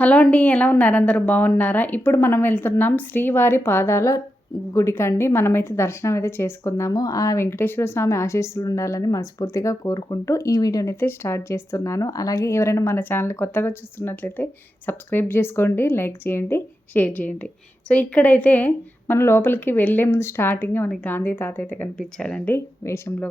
Hello అండి ఎలా ఉన్నారు? అందరూ బాగున్నారా? ఇప్పుడు మనం వెళ్తున్నాం శ్రీవారి పాదాల గుడికండి. మనమైతే దర్శనం అయితే చేసుకుందాము. ఆ వెంకటేశ్వర స్వామి ఆశీస్సులు ఉండాలని మనస్ఫూర్తిగా కోరుకుంటూ ఈ వీడియోని అయితే స్టార్ట్ చేస్తున్నాను. అలాగే ఎవరైనా మన ఛానల్ కొత్తగా చూస్తున్నట్లయితే సబ్స్క్రైబ్ చేసుకోండి లైక్ చేయండి షేర్ చేయండి. సో ఇక్కడైతే మన లోపలికి వెళ్ళే ముందు స్టార్టింగ్ మనకి గాంధీ తాత అయితే కనిపించాడండి వేషంలో.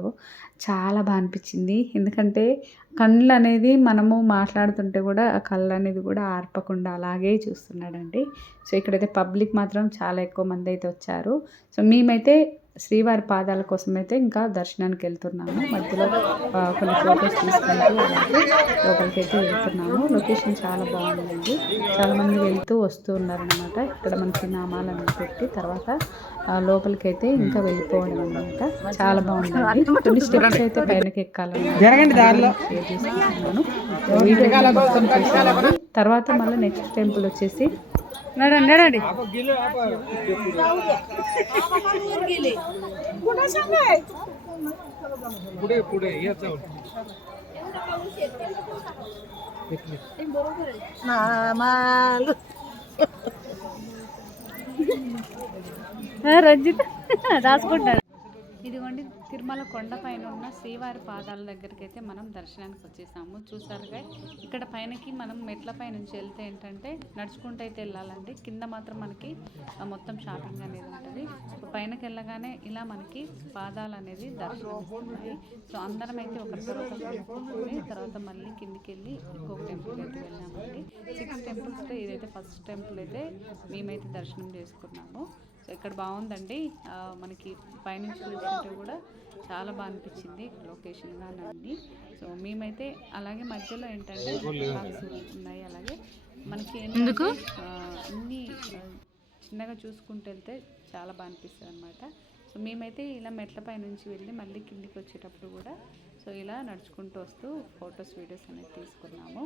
చాలా బాగా అనిపించింది. ఎందుకంటే కళ్ళు అనేది మనము మాట్లాడుతుంటే కూడా ఆ కళ్ళు అనేది కూడా ఆర్పకుండా అలాగే చూస్తున్నాడండి. సో ఇక్కడైతే పబ్లిక్ మాత్రం చాలా ఎక్కువ మంది అయితే వచ్చారు. సో మేమైతే శ్రీవారి పాదాల కోసం అయితే ఇంకా దర్శనానికి వెళ్తున్నాము. మధ్యలో కొన్ని ఫొటోస్ తీసుకుంటూ లోపలికి అయితే వెళ్తున్నాము. లొకేషన్ చాలా బాగుందండి. చాలా మంది వెళ్తూ వస్తూ ఉన్నారనమాట ఇక్కడ మనకి నామాలను పెట్టి తర్వాత లోపలికి అయితే ఇంకా వెళ్ళిపోవడం అనమాట చాలా బాగుందండి. కొన్ని స్టెప్స్ అయితే పైనకి ఎక్కాలని జరగండి దారిలో. షేర్ చేసుకుంటున్నాను. వీడియో మొత్తం చూసామండి తర్వాత మళ్ళీ నెక్స్ట్ టెంపుల్ వచ్చేసి నడండి నడండి రజిత రాసుకుంటాడు. ఇదిగోండి. తిరుమల కొండ పైన ఉన్న శ్రీవారి పాదాల దగ్గరికి అయితే మనం దర్శనానికి వచ్చేసాము. చూసారుగా ఇక్కడ పైనకి మనం మెట్ల పై నుంచి వెళ్తే ఏంటంటే నడుచుకుంటూ అయితే వెళ్ళాలండి. కింద మాత్రం మనకి మొత్తం షాపింగ్ అనేది ఉంటుంది. సో పైనకి వెళ్ళగానే ఇలా మనకి పాదాలు అనేది దర్శనమిస్తున్నాయి సో అందరం అయితే ఒక తర్వాత తర్వాత మళ్ళీ కిందికి వెళ్ళి ఇంకొక టెంపుల్ అయితే వెళ్ళామండి. సిక్స్ టెంపుల్స్లో ఇదైతే ఫస్ట్ టెంపుల్ అయితే మేమైతే దర్శనం చేసుకున్నాము. ఇక్కడ బాగుందండి. మనకి పైనుంచి చూస్తుంటే కూడా చాలా బాగా అనిపించింది లొకేషన్ కానీ అన్ని సో మేమైతే అలాగే మధ్యలో ఏంటంటే ఉన్నాయి అలాగే. మనకి ఎందుకు? అన్ని చిన్నగా చూసుకుంటూ వెళ్తే చాలా బాగా అనిపిస్తుంది అనమాట సో మేమైతే ఇలా మెట్ల పై నుంచి వెళ్ళి మళ్ళీ కిందికి వచ్చేటప్పుడు కూడా సో ఇలా నడుచుకుంటూ వస్తూ ఫొటోస్ వీడియోస్ అనేది తీసుకున్నాము.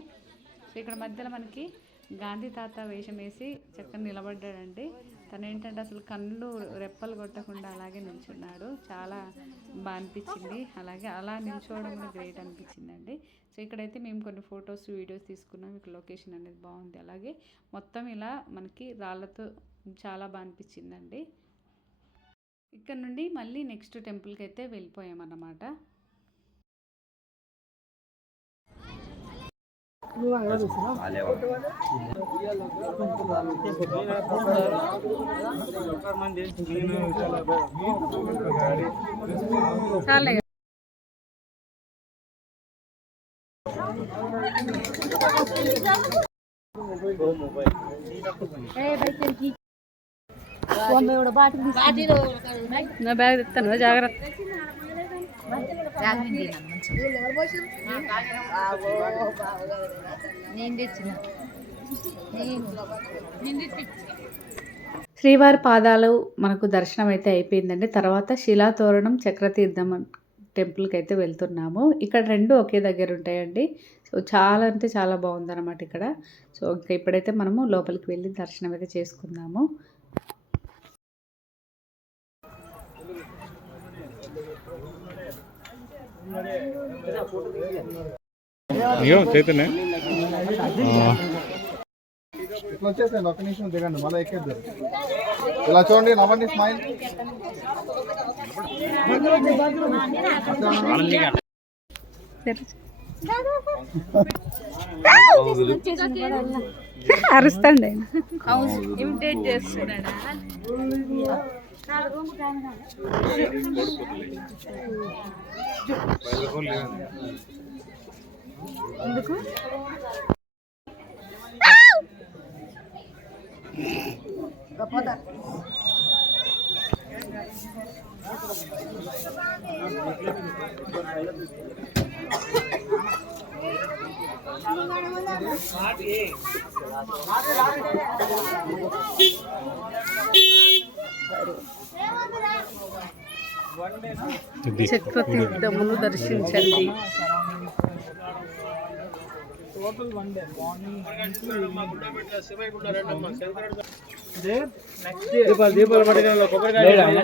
సో ఇక్కడ మధ్యలో మనకి గాంధీ తాత వేషం వేసి చక్కగా నిలబడ్డాడండి. తను ఏంటంటే అసలు కళ్ళు రెప్పలు కొట్టకుండా అలాగే నిల్చున్నాడు. చాలా బాగా అనిపించింది. అలాగే అలా నిల్చోవడం కూడా గ్రేట్ అనిపించిందండి. సో ఇక్కడైతే మేము కొన్ని ఫొటోస్ వీడియోస్ తీసుకున్నాం. ఇక్కడ లొకేషన్ అనేది బాగుంది. అలాగే మొత్తం ఇలా మనకి రాళ్ళతో చాలా బాగా అనిపించిందండి. ఇక్కడ నుండి మళ్ళీ నెక్స్ట్ టెంపుల్కి అయితే వెళ్ళిపోయామన్నమాట. చాలే నా బ్యాగ్ తెస్తాను జాగ్రత్త శ్రీవారి పాదాలు మనకు దర్శనం అయితే అయిపోయిందండి. తర్వాత శిలాతోరణం చక్రతీర్థం టెంపుల్కి అయితే వెళ్తున్నాము. ఇక్కడ రెండు ఒకే దగ్గర ఉంటాయండి. సో చాలా అంటే చాలా బాగుందన్నమాట ఇక్కడ. సో ఇంకా ఇప్పుడైతే మనము లోపలికి వెళ్ళి దర్శనం అయితే చేసుకుందాము. అయ్యో చైతన్య. ఇట్లా ఒక నిమిషం దిగండి మళ్ళీ ఎక్కేద్దాం. ఇలా చూడండి నవ్వండి స్మైల్ అరుస్తండి ఇమిటేట్ చేస్తున్నాడా. ఎందుకు చక్రతీర్థమును దర్శించండి దీపాలు దీపాలు పట్టుకెళ్ళి కొబ్బరికాయ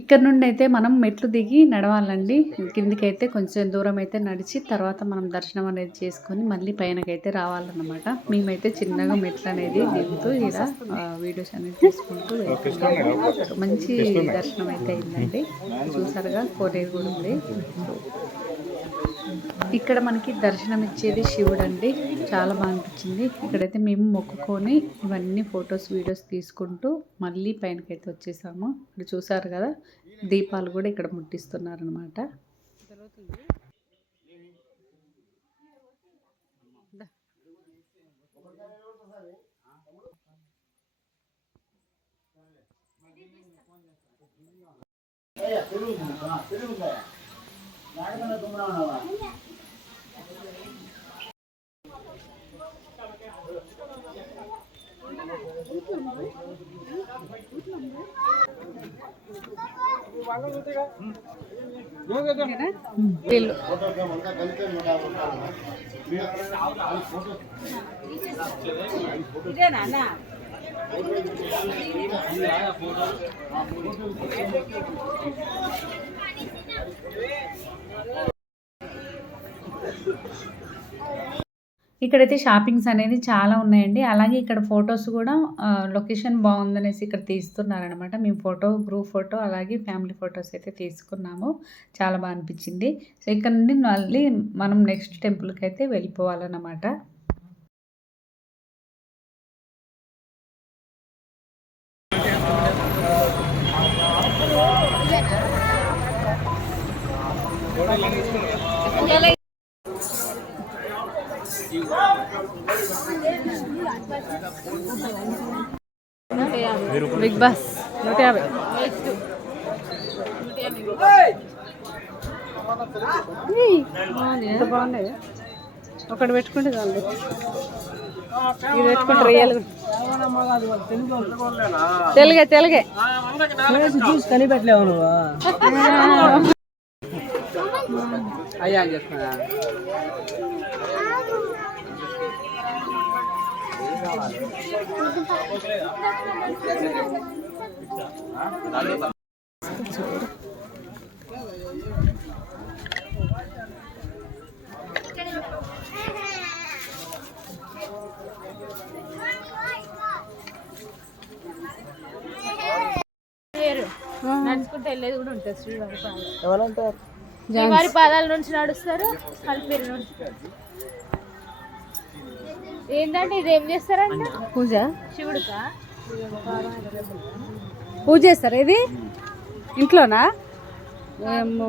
ఇక్కడ నుండి అయితే మనం మెట్లు దిగి నడవాలండి. కిందికైతే అయితే కొంచెం దూరం అయితే నడిచి తర్వాత మనం దర్శనం అనేది చేసుకొని మళ్ళీ పైనకైతే రావాలన్నమాట. మేమైతే చిన్నగా మెట్లు అనేది దిగుతూ ఇలా వీడియోస్ అనేది తీసుకుంటూ మంచి దర్శనం అయితే అయిందండి. చూసారుగా కోటేరు కూడా ఉంది. ఇక్కడ మనకి దర్శనం ఇచ్చేది శివుడు అండి చాలా బాగా అనిపించింది. ఇక్కడైతే మేము మొక్కుకొని ఇవన్నీ ఫొటోస్ వీడియోస్ తీసుకుంటూ మళ్ళీ పైనకైతే వచ్చేసాము. ఇక్కడ చూసారు కదా దీపాలు కూడా ఇక్కడ ముట్టిస్తున్నారు అనమాట వీళ్ళు ఇక్కడైతే షాపింగ్స్ అనేది చాలా ఉన్నాయండి. అలాగే ఇక్కడ ఫొటోస్ కూడా లొకేషన్ బాగుందనేసి ఇక్కడ తీస్తున్నారనమాట మేము ఫోటో గ్రూప్ ఫోటో అలాగే ఫ్యామిలీ ఫొటోస్ అయితే తీసుకున్నాము. చాలా బాగా అనిపించింది. సో ఇక్కడ నుండి మళ్ళీ మనం నెక్స్ట్ టెంపుల్కి అయితే వెళ్ళిపోవాలన్నమాట. బిగ్ బాస్ నూట యాభై. ఎంత బాగున్నాయి? ఒకటి పెట్టుకుంటే చాలు. ఇది పెట్టుకుంటే రియల్. తెలుగే తెలుగే చూసి కనిపెట్టలేవు నువ్వు. అయ్యా అని చెప్తున్నా నడుచుకుంటే వెళ్ళేది కూడా ఉంటుంది శ్రీవారి ఎవరంటారు? శ్రీవారి పాదాల నుంచి నడుస్తారు కలిపేరు నుంచి. ఏంటంటే ఇది ఏం చేస్తారంట? పూజ. శివుడికా? పూజ చేస్తారా ఇది? ఇంట్లోనా? ఏమో.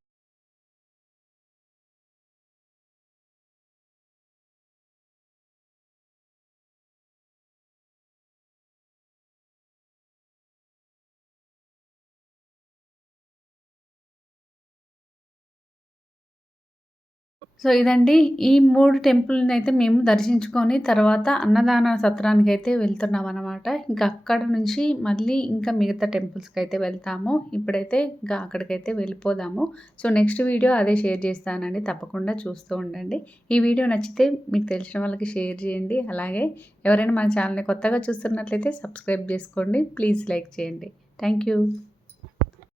సో ఇదండి. ఈ మూడు టెంపుల్ని అయితే మేము దర్శించుకొని తర్వాత అన్నదాన సత్రానికి అయితే వెళ్తున్నాం అనమాట ఇంకా అక్కడ నుంచి మళ్ళీ ఇంకా మిగతా టెంపుల్స్కి అయితే వెళ్తాము. ఇప్పుడైతే ఇంకా అక్కడికైతే వెళ్ళిపోదాము. సో నెక్స్ట్ వీడియో అదే షేర్ చేస్తానండి. తప్పకుండా చూస్తూ ఉండండి. ఈ వీడియో నచ్చితే మీకు తెలిసిన వాళ్ళకి షేర్ చేయండి. అలాగే ఎవరైనా మన ఛానల్ని కొత్తగా చూస్తున్నట్లయితే సబ్స్క్రైబ్ చేసుకోండి. ప్లీజ్ లైక్ చేయండి. Thank you.